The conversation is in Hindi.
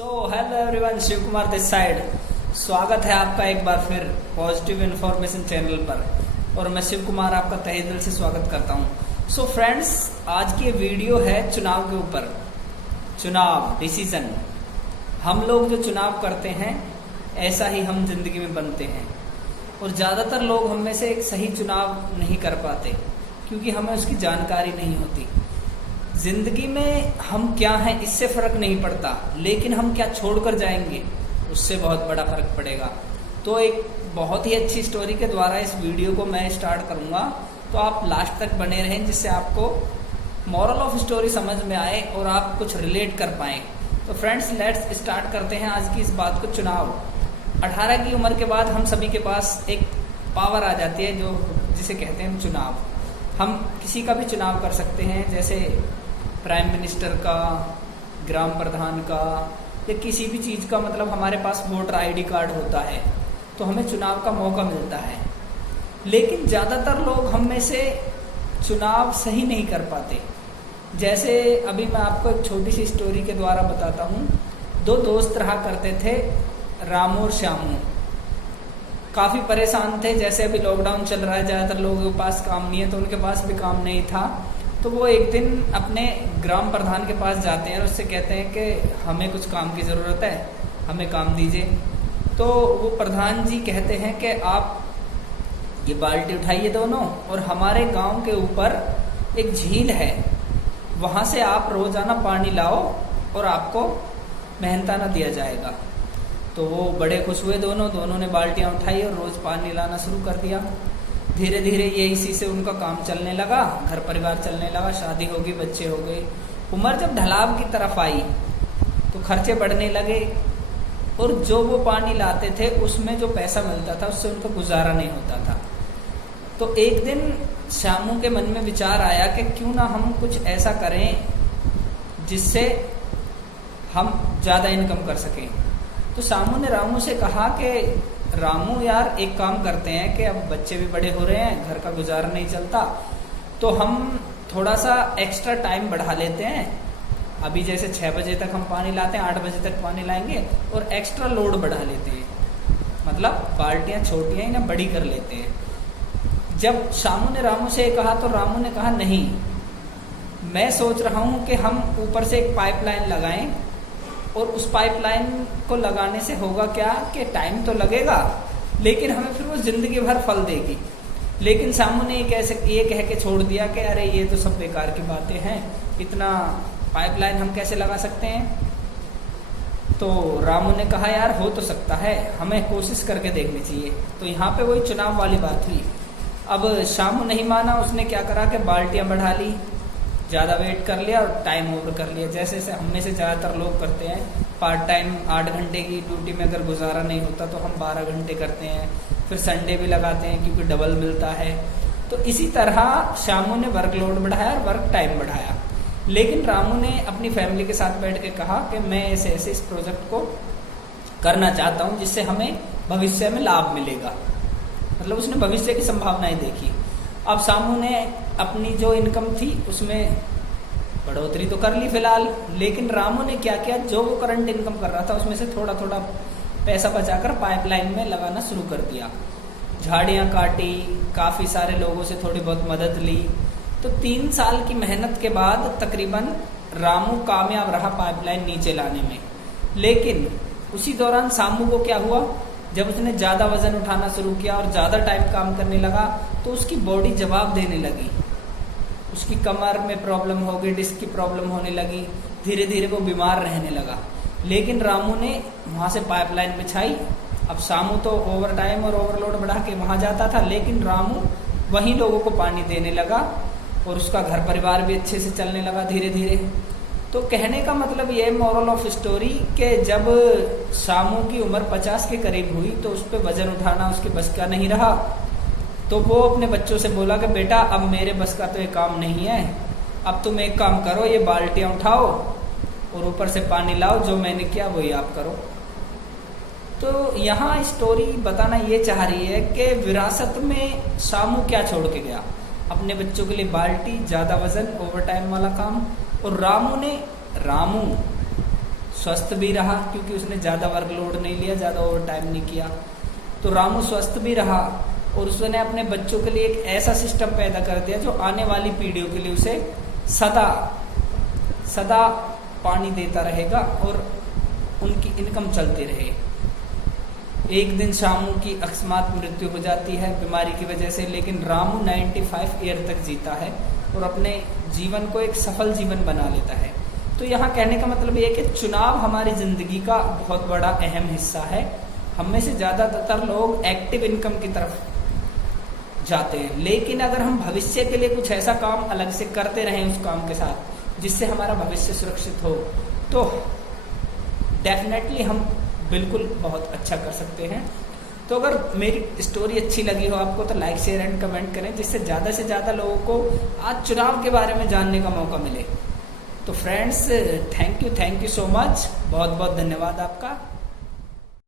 Hello everyone, Shiv Kumar this side. स्वागत है आपका एक बार फिर पॉजिटिव इन्फॉर्मेशन चैनल पर और मैं शिव कुमार आपका तहे दिल से स्वागत करता हूं। फ्रेंड्स, आज की वीडियो है चुनाव के ऊपर। चुनाव डिसीजन, हम लोग जो चुनाव करते हैं ऐसा ही हम जिंदगी में बनते हैं और ज़्यादातर लोग हम में से एक सही चुनाव नहीं कर पाते क्योंकि हमें उसकी जानकारी नहीं होती। जिंदगी में हम क्या हैं इससे फर्क नहीं पड़ता, लेकिन हम क्या छोड़कर जाएंगे उससे बहुत बड़ा फर्क पड़ेगा। तो एक बहुत ही अच्छी स्टोरी के द्वारा इस वीडियो को मैं स्टार्ट करूंगा, तो आप लास्ट तक बने रहें जिससे आपको मॉरल ऑफ स्टोरी समझ में आए और आप कुछ रिलेट कर पाएं। तो फ्रेंड्स, लेट्स स्टार्ट करते हैं आज की इस बात को। चुनाव 18 की उम्र के बाद हम सभी के पास एक पावर आ जाती है जो जिसे कहते हैं चुनाव। हम किसी का भी चुनाव कर सकते हैं, जैसे प्राइम मिनिस्टर का, ग्राम प्रधान का, या किसी भी चीज़ का। मतलब हमारे पास वोटर आईडी कार्ड होता है तो हमें चुनाव का मौका मिलता है। लेकिन ज़्यादातर लोग हम में से चुनाव सही नहीं कर पाते। जैसे अभी मैं आपको एक छोटी सी स्टोरी के द्वारा बताता हूँ। दो दोस्त रहा करते थे, रामू और श्यामू। काफ़ी परेशान थे। जैसे अभी लॉकडाउन चल रहा है, ज़्यादातर लोगों के पास काम नहीं है, तो उनके पास भी काम नहीं था। तो वो एक दिन अपने ग्राम प्रधान के पास जाते हैं और उससे कहते हैं कि हमें कुछ काम की ज़रूरत है, हमें काम दीजिए। तो वो प्रधान जी कहते हैं कि आप ये बाल्टी उठाइए दोनों, और हमारे गांव के ऊपर एक झील है, वहाँ से आप रोज़ाना पानी लाओ और आपको मेहनताना दिया जाएगा। तो वो बड़े खुश हुए। दोनों ने बाल्टियाँ उठाई और रोज़ पानी लाना शुरू कर दिया। धीरे धीरे ये इसी से उनका काम चलने लगा, घर परिवार चलने लगा, शादी हो गई, बच्चे हो गए। उम्र जब ढलाव की तरफ आई तो खर्चे बढ़ने लगे और जो वो पानी लाते थे उसमें जो पैसा मिलता था उससे उनका गुजारा नहीं होता था। तो एक दिन श्यामू के मन में विचार आया कि क्यों ना हम कुछ ऐसा करें जिससे हम ज़्यादा इनकम कर सकें। तो श्यामू ने रामू से कहा कि रामू यार, एक काम करते हैं कि अब बच्चे भी बड़े हो रहे हैं, घर का गुजारा नहीं चलता, तो हम थोड़ा सा एक्स्ट्रा टाइम बढ़ा लेते हैं। अभी जैसे 6 बजे तक हम पानी लाते हैं, 8 बजे तक पानी लाएंगे और एक्स्ट्रा लोड बढ़ा लेते हैं। मतलब बाल्टियाँ छोटियाँ ही ना बड़ी कर लेते हैं। जब श्यामू ने रामू से कहा तो रामू ने कहा नहीं, मैं सोच रहा हूँ कि हम ऊपर से एक पाइपलाइन लगाएं और उस पाइपलाइन को लगाने से होगा क्या कि टाइम तो लगेगा लेकिन हमें फिर वो जिंदगी भर फल देगी। लेकिन श्यामू ने ये कह के छोड़ दिया कि अरे ये तो सब बेकार की बातें हैं, इतना पाइपलाइन हम कैसे लगा सकते हैं। तो रामू ने कहा यार, हो तो सकता है, हमें कोशिश करके देखनी चाहिए। तो यहाँ पे वही चुनाव वाली बात हुई। अब श्यामू नहीं माना, उसने क्या करा कि बाल्टियाँ बढ़ा ली, ज़्यादा वेट कर लिया और टाइम ओवर कर लिया। जैसे जैसे हम में से ज़्यादातर लोग करते हैं, पार्ट टाइम 8 घंटे की ड्यूटी में अगर गुजारा नहीं होता तो हम 12 घंटे करते हैं, फिर संडे भी लगाते हैं क्योंकि डबल मिलता है। तो इसी तरह श्यामू ने वर्कलोड बढ़ाया और वर्क टाइम बढ़ाया। लेकिन रामू ने अपनी फैमिली के साथ बैठ के कहा कि मैं ऐसे ऐसे इस प्रोजेक्ट को करना चाहता हूँ जिससे हमें भविष्य में लाभ मिलेगा। मतलब उसने भविष्य की संभावनाएं देखी। अब श्यामू ने अपनी जो इनकम थी उसमें बढ़ोतरी तो कर ली फिलहाल, लेकिन रामू ने क्या किया, जो वो करंट इनकम कर रहा था उसमें से थोड़ा थोड़ा पैसा बचाकर पाइपलाइन में लगाना शुरू कर दिया। झाड़ियाँ काटी, काफ़ी सारे लोगों से थोड़ी बहुत मदद ली। तो 3 साल की मेहनत के बाद तकरीबन रामू कामयाब रहा पाइपलाइन नीचे लाने में। लेकिन उसी दौरान श्यामू को क्या हुआ, जब उसने ज़्यादा वजन उठाना शुरू किया और ज़्यादा टाइम काम करने लगा तो उसकी बॉडी जवाब देने लगी। उसकी कमर में प्रॉब्लम हो गई, डिस्क की प्रॉब्लम होने लगी, धीरे धीरे वो बीमार रहने लगा। लेकिन रामू ने वहाँ से पाइपलाइन बिछाई। अब श्यामू तो ओवर टाइम और ओवरलोड बढ़ा के वहाँ जाता था, लेकिन रामू वहीं लोगों को पानी देने लगा और उसका घर परिवार भी अच्छे से चलने लगा धीरे धीरे। तो कहने का मतलब ये मॉरल ऑफ स्टोरी कि जब श्यामू की उम्र 50 के करीब हुई तो उस पर वजन उठाना उसके बस का नहीं रहा। तो वो अपने बच्चों से बोला कि बेटा, अब मेरे बस का तो ये काम नहीं है, अब तुम एक काम करो, ये बाल्टियाँ उठाओ और ऊपर से पानी लाओ, जो मैंने किया वही आप करो। तो यहाँ स्टोरी बताना ये चाह रही है कि विरासत में श्यामू क्या छोड़ के गया, अपने बच्चों के लिए बाल्टी, ज़्यादा वजन, ओवर टाइम वाला काम। और रामू स्वस्थ भी रहा क्योंकि उसने ज़्यादा वर्कलोड नहीं लिया, ज़्यादा ओवर टाइम नहीं किया। तो रामू स्वस्थ भी रहा और उसने अपने बच्चों के लिए एक ऐसा सिस्टम पैदा कर दिया जो आने वाली पीढ़ियों के लिए उसे सदा सदा पानी देता रहेगा और उनकी इनकम चलती रहे। एक दिन शामू की अकस्मात मृत्यु हो जाती है बीमारी की वजह से, लेकिन रामू 95 ईयर तक जीता है और अपने जीवन को एक सफल जीवन बना लेता है। तो यहाँ कहने का मतलब ये है कि चुनाव हमारी ज़िंदगी का बहुत बड़ा अहम हिस्सा है। हम में से ज़्यादातर लोग एक्टिव इनकम की तरफ जाते हैं, लेकिन अगर हम भविष्य के लिए कुछ ऐसा काम अलग से करते रहें उस काम के साथ जिससे हमारा भविष्य सुरक्षित हो, तो डेफिनेटली हम बिल्कुल बहुत अच्छा कर सकते हैं। तो अगर मेरी स्टोरी अच्छी लगी हो आपको तो लाइक शेयर एंड कमेंट करें, जिससे ज़्यादा से ज़्यादा लोगों को आज चुनाव के बारे में जानने का मौका मिले। तो friends, thank you so much, बहुत बहुत धन्यवाद आपका।